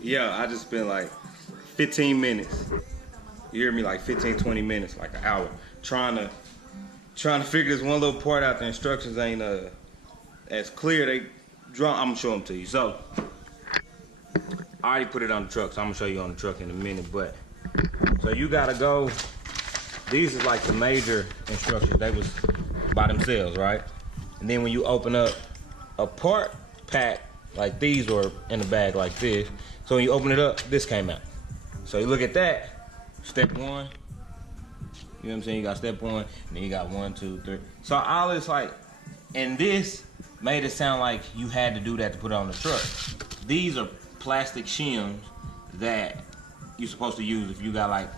Yeah, I just spent like 15 minutes. You hear me? Like 15, 20 minutes, like an hour, trying to figure this one little part out. The instructions ain't as clear. They draw. I'm gonna show them to you. So I already put it on the truck, so I'm gonna show you on the truck in a minute. But so you gotta go. These is like the major instructions. They was by themselves, right? And then when you open up a part pack, like these were in the bag like this. So when you open it up, this came out. So you look at that, step one. You know what I'm saying? You got step one, and then you got 1, 2, 3. So all this like, and this made it sound like you had to do that to put it on the truck. These are plastic shims that you're supposed to use if you got like,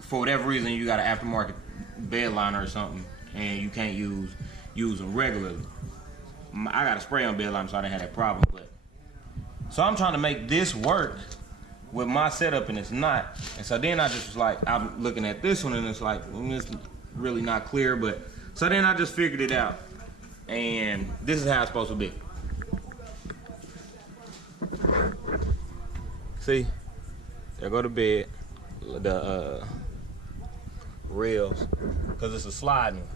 for whatever reason, you got an aftermarket bed liner or something, and you can't use them regularly. I got a spray on bed liner, so I didn't have that problem. But so I'm trying to make this work with my setup, and it's not. And so then I just was like, I'm looking at this one, and it's like, it's really not clear. But so then I just figured it out, and this is how it's supposed to be. See, there go the bed, the rails, because it's a sliding one.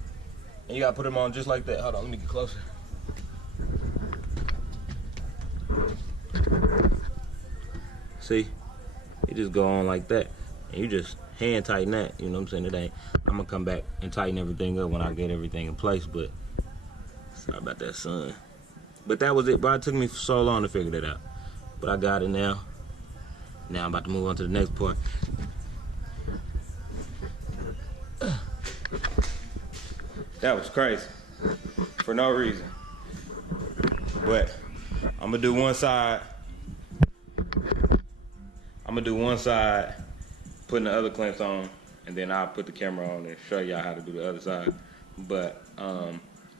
And you gotta put them on just like that. Hold on, let me get closer. See, you just go on like that, and you just hand tighten that. You know what I'm saying? It ain't. I'm gonna come back and tighten everything up when I get everything in place. But sorry about that, son. But that was it, bro. It took me so long to figure that out, but I got it now. Now I'm about to move on to the next part. That was crazy for no reason. But I'm gonna do one side. Putting the other clamps on, and then I'll put the camera on and show y'all how to do the other side. But I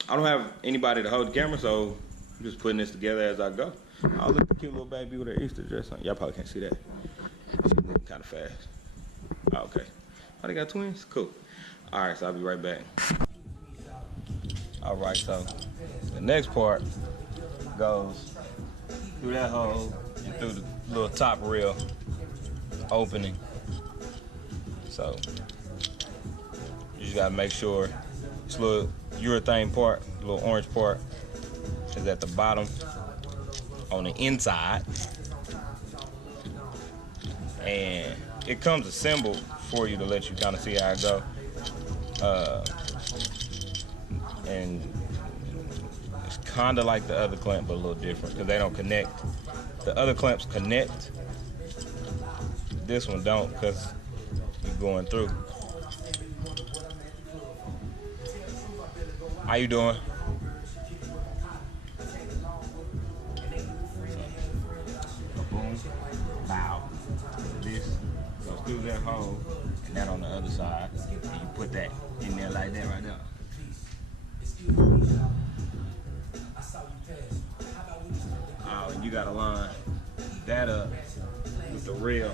don't have anybody to hold the camera, so I'm just putting this together as I go. Oh, look at the cute little baby with her Easter dress on. Y'all probably can't see that. She's moving kind of fast. Oh, okay. Oh, they got twins? Cool. All right, so I'll be right back. All right, so the next part goes through that hole and through the little top rail opening. So you just gotta make sure this little urethane part, little orange part, is at the bottom on the inside. And it comes assembled for you to let you kind of see how it go. And it's kind of like the other clamp, but a little different because they don't connect. The other clamps connect. This one don't because you're going through. How you doing? So, boom, bow. This goes through that hole, and that on the other side, and you put that in there like that right there. Oh, and you gotta line that up with the rail.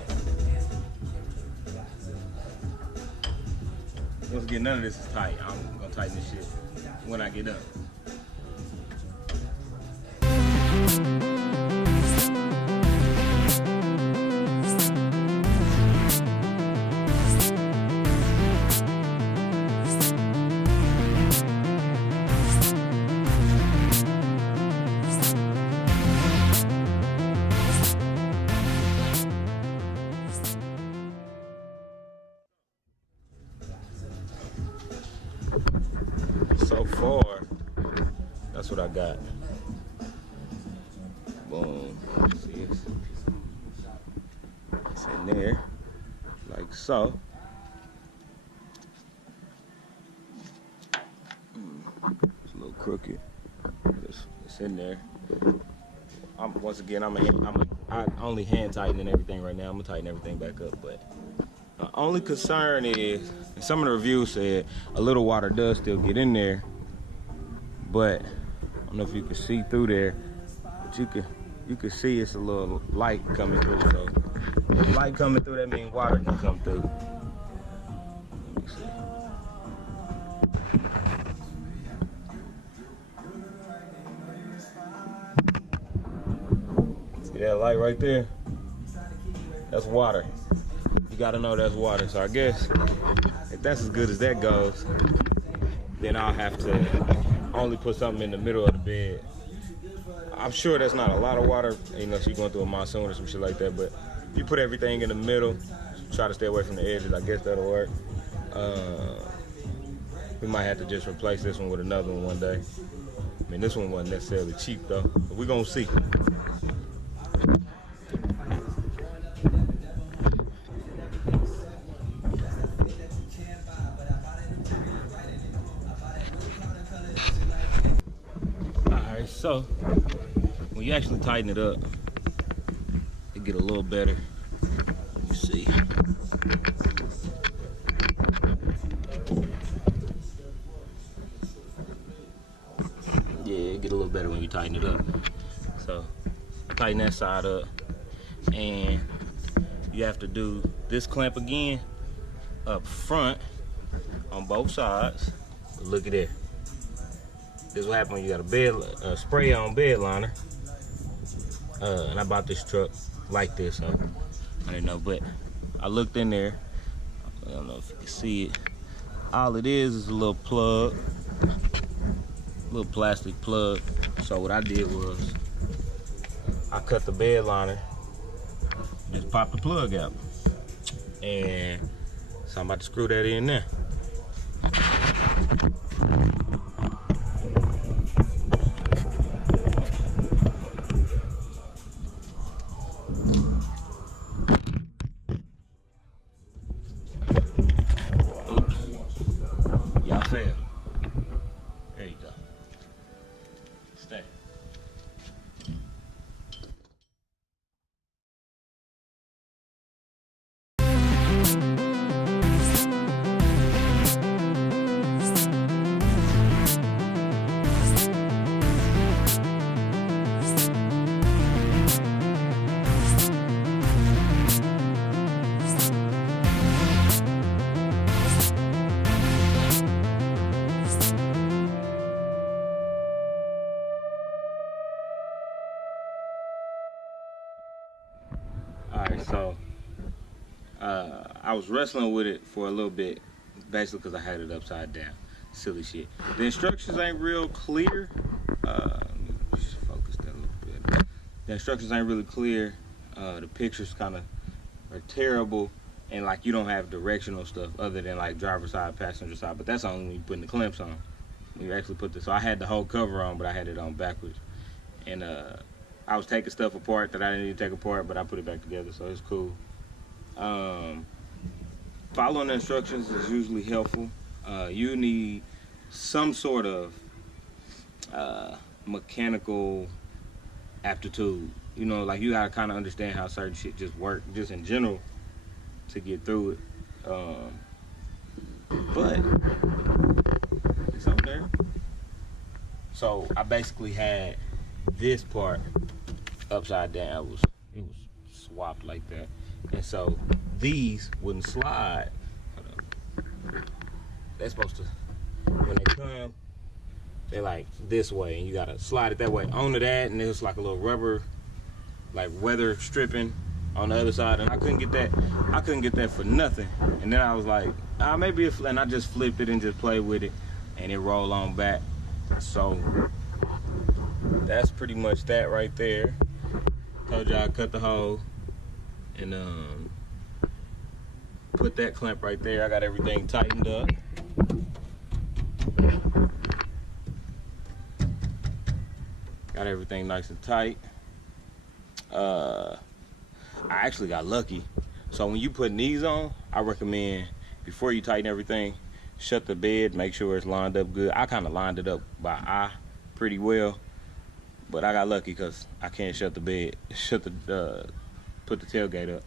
Once again, none of this is tight. I'm gonna tighten this shit when I get up. So far, that's what I got. Boom. See, it's in there, like so. It's a little crooked. It's in there. Once again, I only hand tightening everything right now. I'm gonna tighten everything back up, but the only concern is, and some of the reviews said a little water does still get in there, but I don't know if you can see through there, but you can see it's a little light coming through. So if light coming through, that means water can come through. Let me see. that light right there? That's water. You gotta know that's water. So I guess if that's as good as that goes, then I'll have to only put something in the middle of the bed. I'm sure that's not a lot of water, unless you're going through a monsoon or some shit like that, but if you put everything in the middle, try to stay away from the edges, I guess that'll work. We might have to just replace this one with another one day. I mean, this one wasn't necessarily cheap though, but we're gonna see. Alright, so when you actually tighten it up, it get a little better. You see. Yeah, it get a little better when you tighten it up. So tighten that side up, and you have to do this clamp again up front on both sides. But look at that. This will happen when you got a bed spray-on bed liner. And I bought this truck like this, so I didn't know, but I looked in there. I don't know if you can see it. All it is a little plug, little plastic plug. So what I did was I cut the bed liner, just pop the plug out, and so I'm about to screw that in there. There you go. Stay. Alright, so I was wrestling with it for a little bit, basically because I had it upside down. Silly shit. The instructions ain't real clear. Just focus that a little bit. The instructions ain't really clear. The pictures kind of are terrible, and like you don't have directional stuff other than like driver side, passenger side. But that's only when you're putting the clamps on. When you actually put this, so I had the whole cover on, but I had it on backwards, and I was taking stuff apart that I didn't need to take apart, but I put it back together, so it's cool. Following the instructions is usually helpful. You need some sort of mechanical aptitude. You know, like you gotta kind of understand how certain shit just work, just in general, to get through it. But it's up there. So I basically had this part upside down. It was swapped like that, and so these wouldn't slide. They're supposed to, when they come, they're like this way, and you gotta slide it that way onto that, and it's like a little rubber, like weather stripping on the other side, and I couldn't get that. I couldn't get that for nothing. And then I was like, maybe it, and I just flipped it and just played with it, and it rolled on back. So that's pretty much that right there. Told you I cut the hole and put that clamp right there. I got everything tightened up. Got everything nice and tight. I actually got lucky. So when you put these on, I recommend before you tighten everything, shut the bed, make sure it's lined up good. I kind of lined it up by eye pretty well, but I got lucky because I can't shut the bed, put the tailgate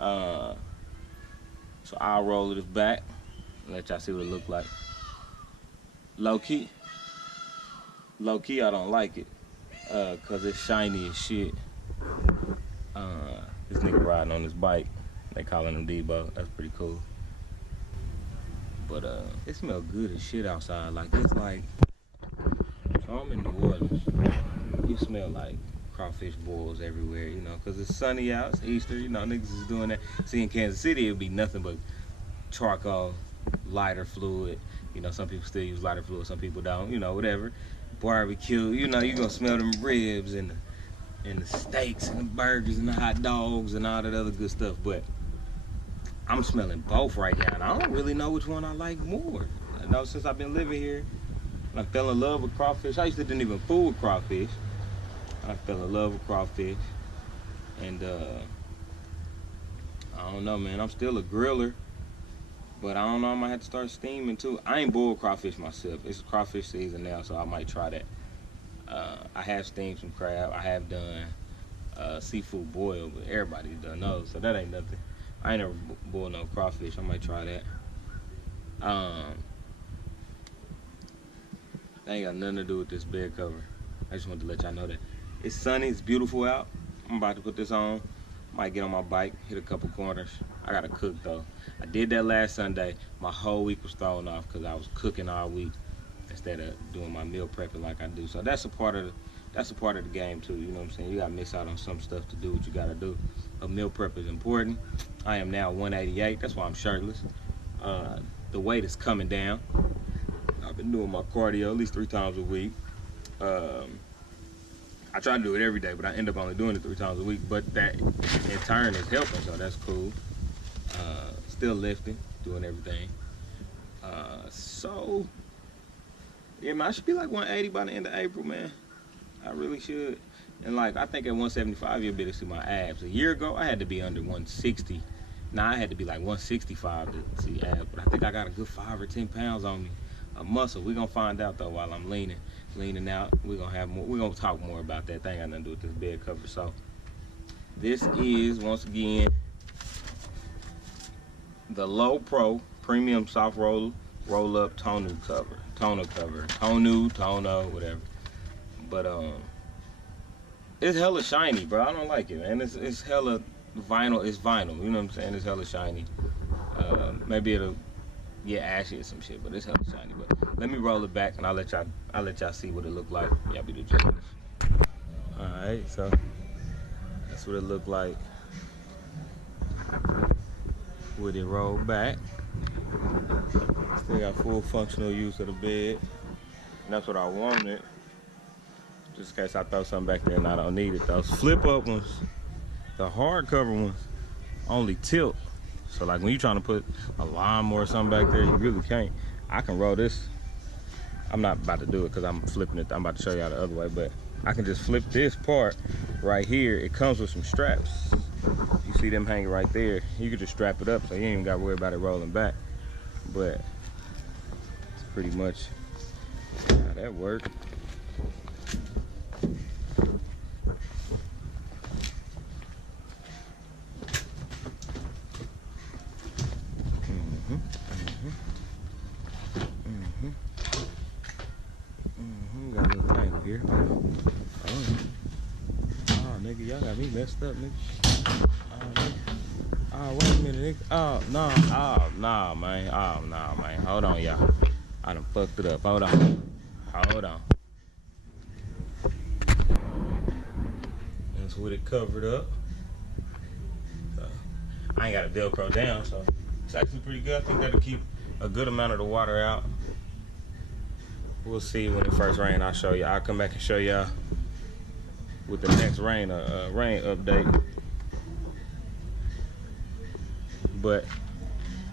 up. So I'll roll this back and let y'all see what it look like. Low key, I don't like it because it's shiny as shit. This nigga riding on this bike, they calling him Debo. That's pretty cool. But it smells good as shit outside. Like it's like, so I'm in New Orleans. You smell like crawfish boils everywhere, you know, because it's sunny out, it's Easter, you know, niggas is doing that. See, in Kansas City, it'd be nothing but charcoal, lighter fluid. You know, some people still use lighter fluid, some people don't, you know, whatever. Barbecue, you know, you gonna smell them ribs and the steaks and the burgers and the hot dogs and all that other good stuff. But I'm smelling both right now, and I don't really know which one I like more. You know, since I've been living here, I fell in love with crawfish. I used to didn't even fool with crawfish. I fell in love with crawfish, and I don't know, man. I'm still a griller, but I don't know. I might have to start steaming too. I ain't boiled crawfish myself. It's crawfish season now, so I might try that. I have steamed some crab. I have done seafood boil, but everybody done those, so that ain't nothing. I ain't never boiled no crawfish. I might try that. That ain't got nothing to do with this bed cover. I just wanted to let y'all know that. It's sunny, it's beautiful out. I'm about to put this on. Might get on my bike, hit a couple corners. I gotta cook though. I did that last Sunday. My whole week was thrown off because I was cooking all week instead of doing my meal prepping like I do. So that's a part of the game too. You know what I'm saying? You gotta miss out on some stuff to do what you gotta do. A meal prep is important. I am now 188. That's why I'm shirtless. The weight is coming down. I've been doing my cardio at least 3 times a week. I try to do it every day, but I end up only doing it 3 times a week. But that in turn is helping, so that's cool. Still lifting, doing everything. So yeah, man, I should be like 180 by the end of April, man. I really should. And like, I think at 175 you'll be able to see my abs. A year ago, I had to be under 160. Now I had to be like 165 to see abs, but I think I got a good 5 or 10 pounds on me. A muscle. We're gonna find out though while I'm leaning out. We're gonna talk more about that. That ain't got nothing to do with this bed cover. So this is once again the Low Pro Premium Soft Roll Up Tonneau cover. Tonneau, whatever. But it's hella shiny, bro. I don't like it, man. It's hella vinyl. It's vinyl. You know what I'm saying? It's hella shiny. Maybe it'll get ashy or some shit, but it's hella shiny. But let me roll it back and I'll let y'all see what it look like. Y'all be the judges. Alright, so that's what it looked like with it rolled back. Still got full functional use of the bed. And that's what I wanted. Just in case I throw something back there and I don't need it. Those flip up ones, the hardcover ones, only tilt. So like when you're trying to put a lawnmower or something back there, you really can't. I can roll this. I'm not about to do it because I'm flipping it. I'm about to show y'all the other way, but I can just flip this part right here. It comes with some straps. You see them hanging right there. You can just strap it up so you ain't even got to worry about it rolling back. But it's pretty much how that works. Got a little tangle here. Oh, nigga, y'all got me messed up, nigga. Oh, wait a minute, nigga. Oh, no. Oh, nah, man. Oh, nah, man. Hold on, y'all. I done fucked it up. Hold on. That's with it covered up. So, I ain't got it Velcro down, so it's actually pretty good. I think that'll keep a good amount of the water out. We'll see when it first rains. I'll show you. I'll come back and show y'all with the next rain update. But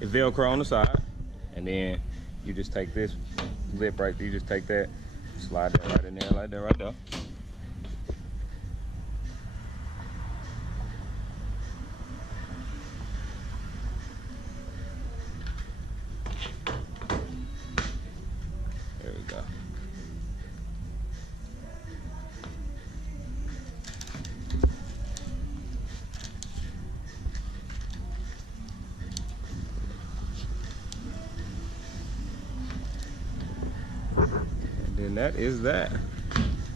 it Velcro on the side, and then you just take this lip right there. You just take that, slide that right in there, like that right there. There we go. And then that is that.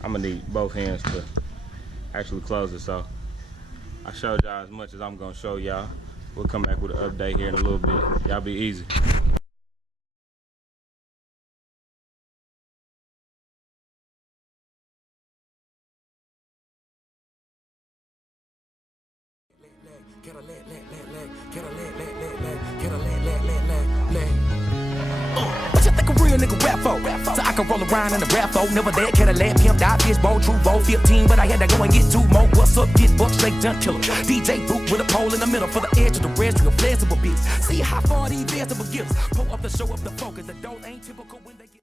I'm gonna need both hands to actually close it, so I showed y'all as much as I'm gonna show y'all. We'll come back with an update here in a little bit. Y'all be easy. What you think a real nigga rap for? So I can roll around in a rap for. Never let Cadillac, pimp, die, fishbowl, true bowl, 15, but I had to go and get 2 more. What's up, get buck, straight junk killer. DJ boot with a pole in the middle for the edge of the rest, you a flexible bitch. See how far these vegetable gifts. Pull up the show up the focus, the dope ain't typical when they get.